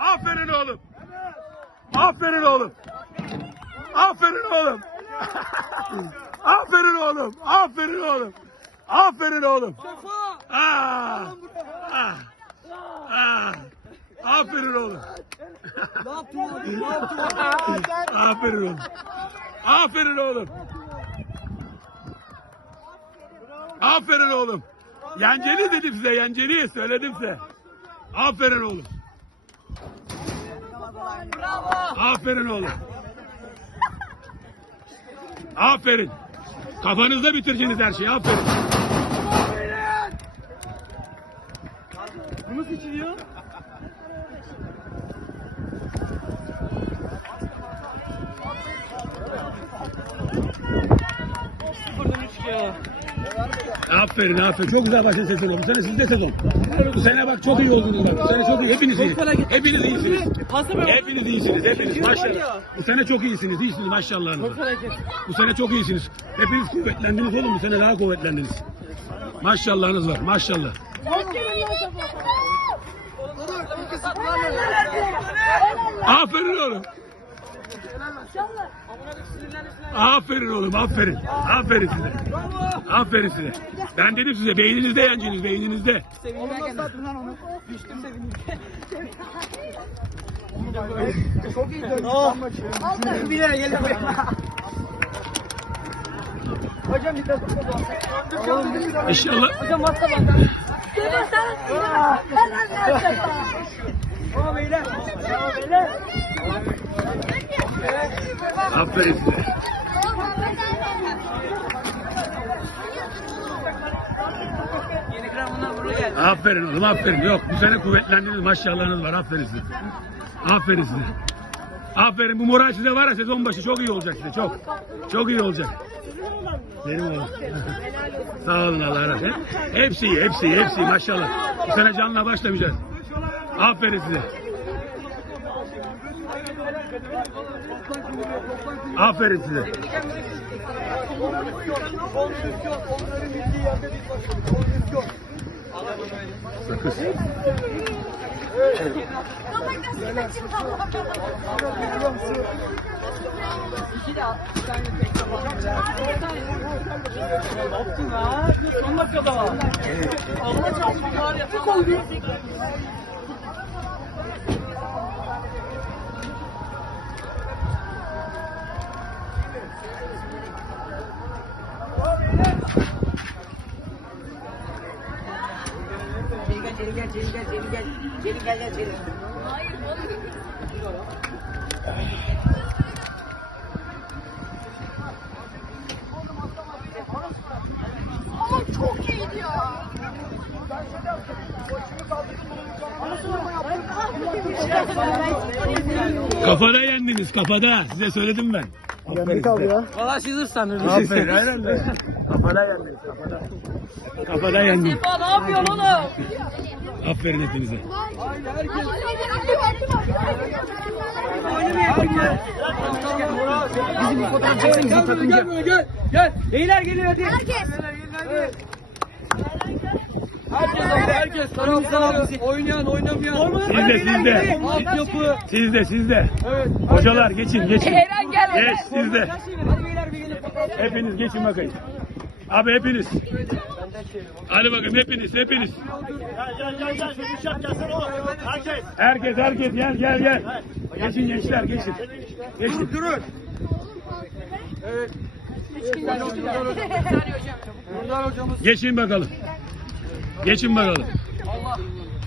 Aferin oğlum. Aferin oğlum. Aferin oğlum. Aferin oğlum. Aferin oğlum. Aferin oğlum. Aferin oğlum. Ne oğlum? Oğlum? Aferin oğlum. Aferin oğlum. Aferin oğlum. Yenceli dedim size, yenceli söyledim size. Aferin oğlum. Aferin oğlum. Aferin. Kafanızda bitireceksiniz her şeyi. Aferin. Bu nasıl içiliyor? Sıfırdan üç ya. Aferin aferin. Çok güzel başladı sezon. Bu sene sizde sezon. Bu sene bak çok iyi oldunuz bak. Bu sene çok iyi. Hepiniz iyi. Hepiniz iyisiniz. Hepiniz iyisiniz. Hepiniz maşallah. Bu sene çok iyisiniz. İyisiniz felaket. Bu sene çok iyisiniz. Hepiniz kuvvetlendiniz oğlum. Bu sene daha kuvvetlendiniz. Maşallahınız var. Maşallah. Aferin oğlum. Aferin oğlum. Aferin. Aferin size. Aferin size. Ben dedim size beyninizde yancınız. Beyninizde. Onu nasıl attın. Çok iyi. Oh. Bir yere gelin. Hocam bir dakika. İnşallah. Hocam basta bak. Bravo beyler. Beyler. Aferin size. Aferin oğlum aferin. Yok bu sene kuvvetlendiniz maşallahınız var. Aferin size. Aferin size. Aferin bu moral size var ya sezon başı çok iyi olacak size çok. Çok iyi olacak. Benim oğlum. Sağ olun Allah razı olsun. Hepsi iyi, hepsi iyi, hepsi iyi maşallah. Bu sene canla başlamayacağız. Aferin size. Aferin size. Sakız. İki de bir tane tek Ne yaptın lan? Son dakikada var. Allah çarptı bir var ya. Geri gel, geri gel, geri gel, geri gel, geri gel, geri. Ama çok iyiydi ya. Kafada yendiniz kafada. Size söyledim ben. Yendik abi ya. Valla siz ıslanırdınız. Aferin aynen de. Kafada yendiniz kafada. Kafada yendiniz. Sefa ne yapıyorsun oğlum? Aferin hepinize. Bizim fotoğraf çeksin bizim takımcı. Gel gel. Gel. Beyler gelin hadi. Herkes. Herkes abi herkes. Taraftar, oynayan oynamayan. Sizde sizde. Altyapı. Sizde sizde. Evet. Hocalar geçin geçin. Eren gel. Geç sizde. Hadi beyler bir gelin. Hepiniz geçin bakayım. Abi hepiniz. Hadi bakayım hepiniz hepiniz. Herkes herkes gel gel gel. Geçin gençler geçin. Geçin. Durun. Evet. Buradan hocamız. Geçin bakalım. Geçin bakalım.